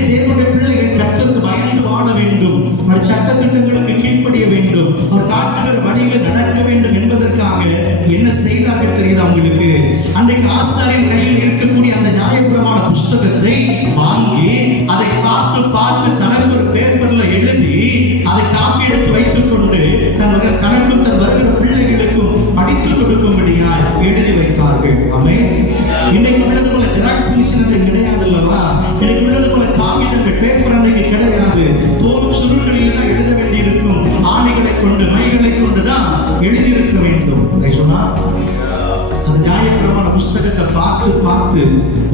எப்படி தேவனுடைய பிள்ளைகள் கற்றுக்கு பயந்து வாழ வேண்டும். அவர் சட்ட திட்டங்களுக்கு கீழ்ப்படிய வேண்டும். அவர் காட்டுகிற வழியில் நடக்க வேண்டும் என்பதற்காக என்ன செய்தார்கள் தெரியுது அவங்களுக்கு அன்றைக்கு ஆசாரியின் கையில் இருக்கக்கூடிய அந்த நியாயபுரமான புஸ்தகத்தை வாங்கி அதை பார்த்து பார்த்து தனக்கு ஒரு பேப்பர்ல எழுதி அதை காப்பி எடுத்து வைத்துக் கொண்டு தன் தனக்கு பேப்பர் அன்னைக்கு கிடையாது. தோல் சுருள்களில் தான் எழுத வேண்டியிருக்கும். ஆணைகளை கொண்டு மைகளை கொண்டு தான் எழுதியிருக்க வேண்டும். சொன்னா அந்த நியாயப்பிரமாண புஸ்தகத்தை பார்த்து பார்த்து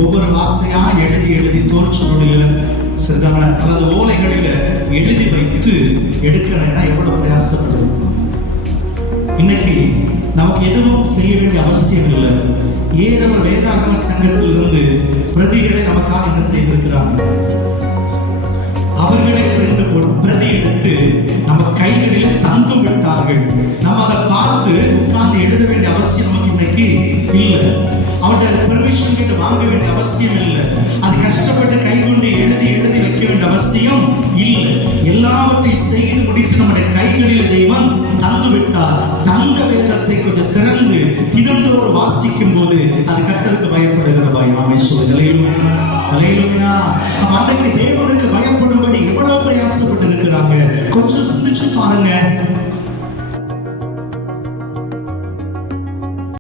ஒவ்வொரு வார்த்தையா எழுதி எழுதி தோல் சுருளில் சரிதான? அதாவது ஓலைகளில எழுதி வைத்து எடுக்கணும்னா எவ்வளவு பிரயாசப்பட்டிருக்கும் இன்னைக்கு நமக்கு எதுவும் செய்ய வேண்டிய அவசியம் இல்லை. ஏதோ வேதாகம சங்கத்திலிருந்து அவர்கிட்ட பெர்மிஷன் கேட்டு வாங்க வேண்டிய அவசியம் இல்லை. அது கஷ்டப்பட்டு கைகொண்டு எழுதி எழுதி வைக்க வேண்டிய அவசியம் இல்லை. எல்லாவற்றையும் செய்து முடித்து நம்முடைய கைகளில் தெய்வம் தந்து விட்டார். தந்த வேதத்தை கொஞ்சம் திறந்து தினந்தோறும் வாசிக்கும் போது அது கட்டருக்கு பயப்படுகிற பயம் அமைச்சர் சொல்லுங்க. அன்றைக்கு தேவனுக்கு பயப்படும்படி எவ்வளவு பிரயாசப்பட்டு இருக்கிறாங்க? கொஞ்சம் சிந்திச்சு பாருங்க.